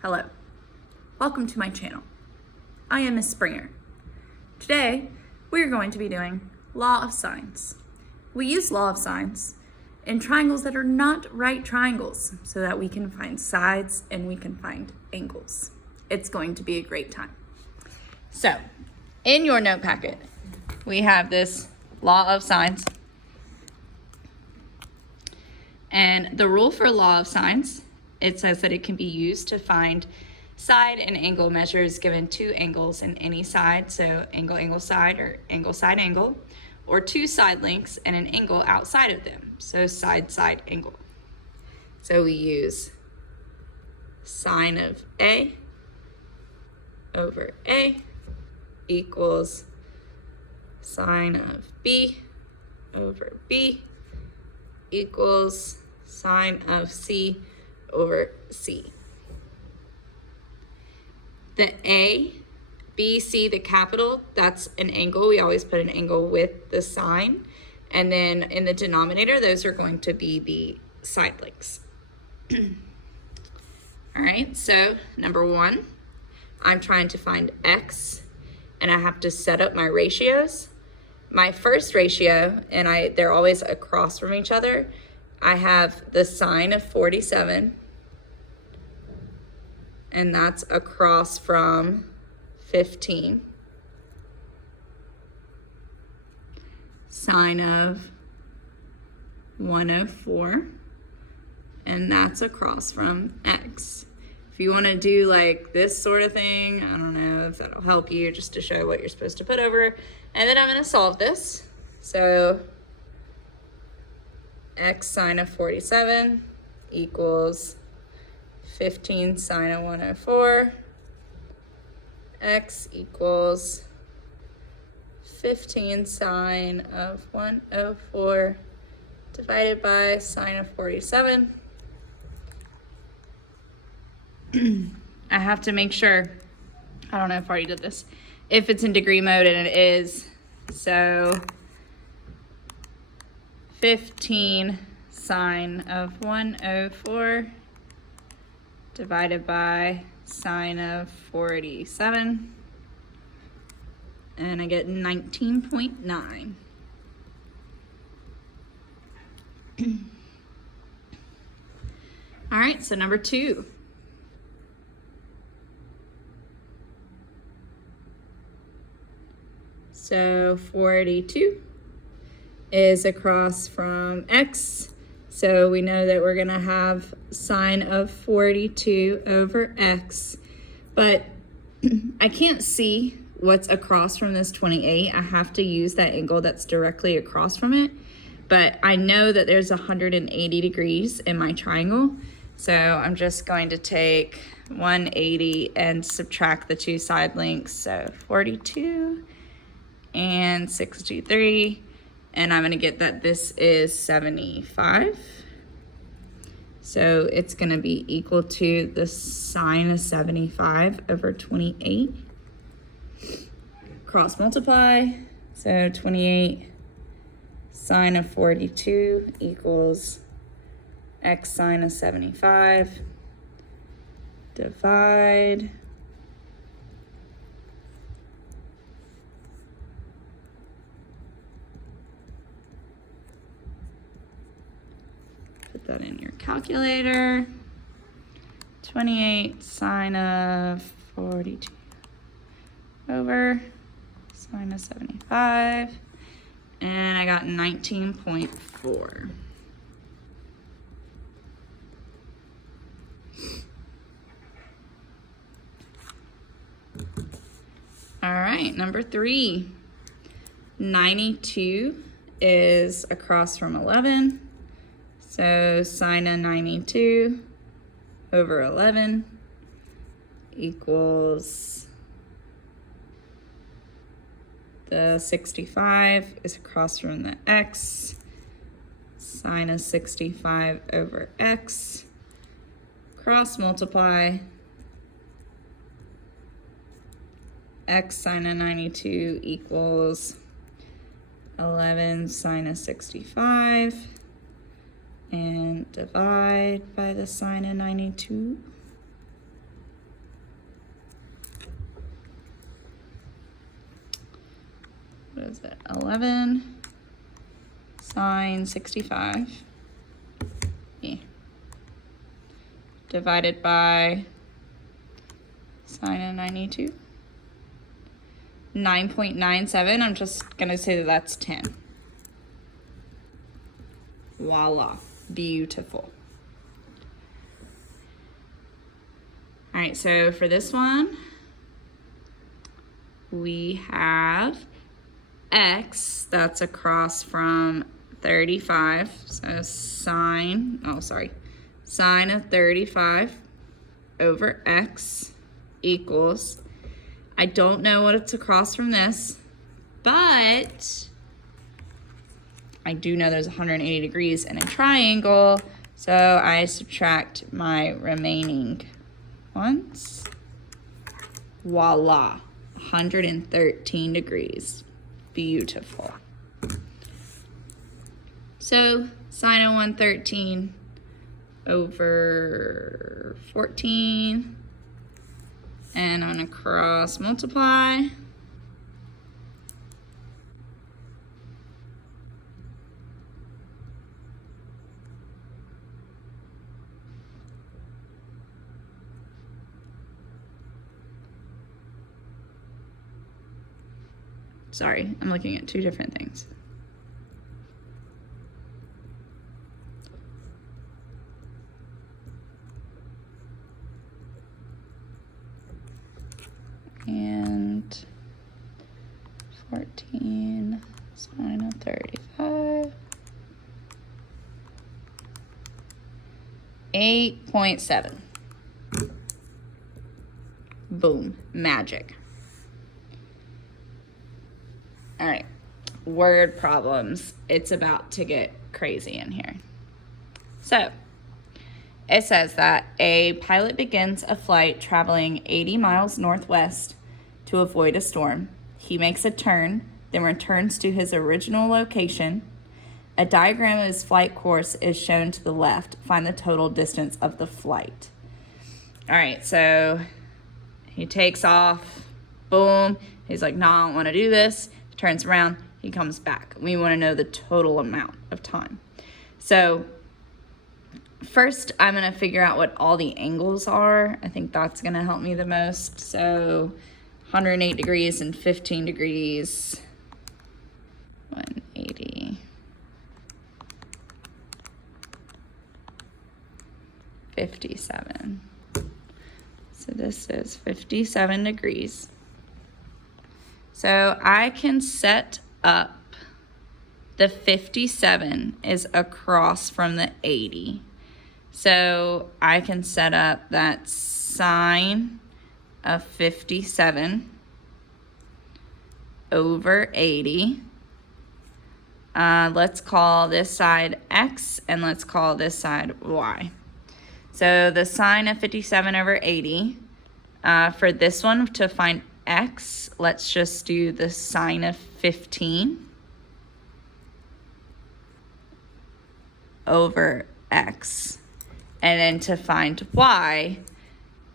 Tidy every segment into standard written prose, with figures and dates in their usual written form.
Hello, welcome to my channel. I am Miss Springer. Today, we are going to be doing law of sines. We use law of sines in triangles that are not right triangles so that we can find sides and we can find angles. It's going to be a great time. So, in your note packet, we have this law of sines. And the rule for law of sines, it says that it can be used to find side and angle measures given two angles in any side, so angle, angle, side, or angle, side, angle, or two side lengths and an angle outside of them, so side, side, angle. So we use sine of A over A equals sine of B over B equals sine of C over C. The A, B, C, the capital, that's an angle. We always put an angle with the sine. And then in the denominator, those are going to be the side lengths. All right, so number one, I'm trying to find X, and I have to set up my ratios. My first ratio, and they're always across from each other, I have the sine of 47, and that's across from 15. Sine of 104, and that's across from X. If you want to do like this sort of thing, I don't know if that'll help you, just to show what you're supposed to put over. And then I'm going to solve this. So X sine of 47 equals 15 sine of 104. X equals 15 sine of 104 divided by sine of 47. I have to make sure, I don't know if I already did this, if it's in degree mode, and it is. So 15 sine of 104 divided by sine of 47, and I get 19.9. All right, so number two. So 42 is across from X. So we know that we're going to have sine of 42 over X. But I can't see what's across from this 28. I have to use that angle that's directly across from it. But I know that there's 180 degrees in my triangle. So I'm just going to take 180 and subtract the two side lengths. So 42 and 63, and I'm going to get that this is 75. So it's going to be equal to the sine of 75 over 28. Cross multiply, so 28 sine of 42 equals X sine of 75. Divide. Put that in your calculator. 28 sine of 42 over sine of 75. And I got 19.4. All right, number three. 92 is across from 11. So sine of 92 over 11 equals the 65 is across from the X. Sine of 65 over X. Cross multiply. X sine of 92 equals 11 sine of 65. And divide by the sine of 92. 11 sine 65 divided by sine of 92. 9.97, I'm just gonna say that that's 10. Voila, beautiful. All right, so for this one, we have x, that's across from 35, so sine of 35 over x equals, I don't know what it's across from this, but I do know there's 180 degrees in a triangle, so I subtract my remaining ones. Voila, 113 degrees. Beautiful. So sine of 113 over 14, and I'm gonna cross multiply. Sorry, I'm looking at two different things. And 14 sine of 35. 8.7. Boom, magic. All right, word problems. It's about to get crazy in here. So it says that a pilot begins a flight traveling 80 miles northwest to avoid a storm. He makes a turn, then returns to his original location. A diagram of his flight course is shown to the left. Find the total distance of the flight. All right, so he takes off, boom. He's like, no, I don't want to do this. Turns around, he comes back. We want to know the total amount of time. So first, I'm going to figure out what all the angles are. I think that's going to help me the most. So 108 degrees and 15 degrees. 180. 57. So this is 57 degrees. So I can set up the 57 is across from the 80. So I can set up that sine of 57 over 80. Let's call this side x and let's call this side y. So the sine of 57 over 80, for this one to find x, let's just do the sine of 15 over x. And then to find y,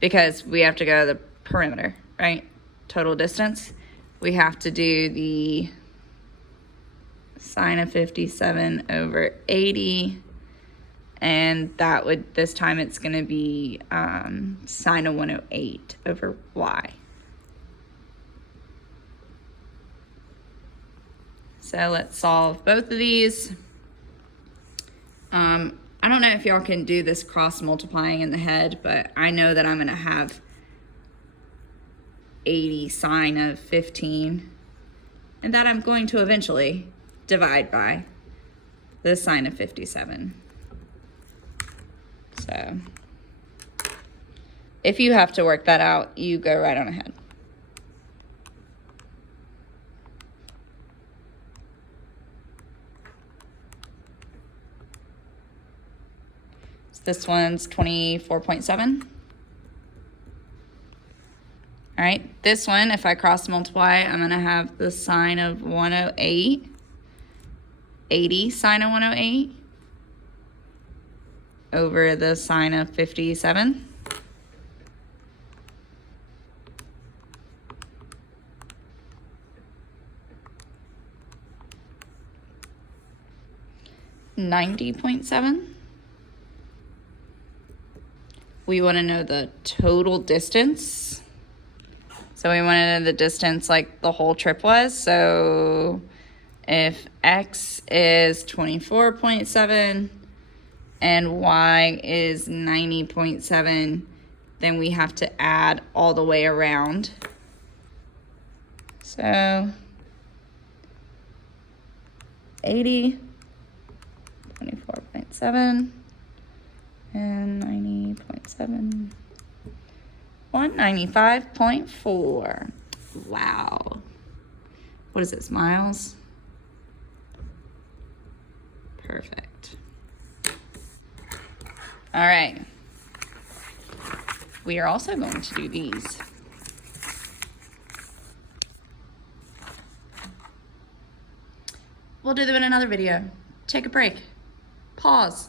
because we have to go to the perimeter, right? Total distance, we have to do the sine of 57 over 80. And that would, this time it's going to be sine of 108 over y. So let's solve both of these. I don't know if y'all can do this cross multiplying in the head, but I know that I'm going to have 80 sine of 15, and that I'm going to eventually divide by the sine of 57. So if you have to work that out, you go right on ahead. So this one's 24.7. All right, this one, if I cross multiply, I'm gonna have the sine of 108, 80 sine of 108 over the sine of 57. 90.7. We want to know the total distance. So we want to know the distance like the whole trip was. So if X is 24.7 and Y is 90.7, then we have to add all the way around. So 80, 24.7, and 90.7, 195.4. Wow. What is this, miles? Perfect. All right. We are also going to do these. We'll do them in another video. Take a break. Pause.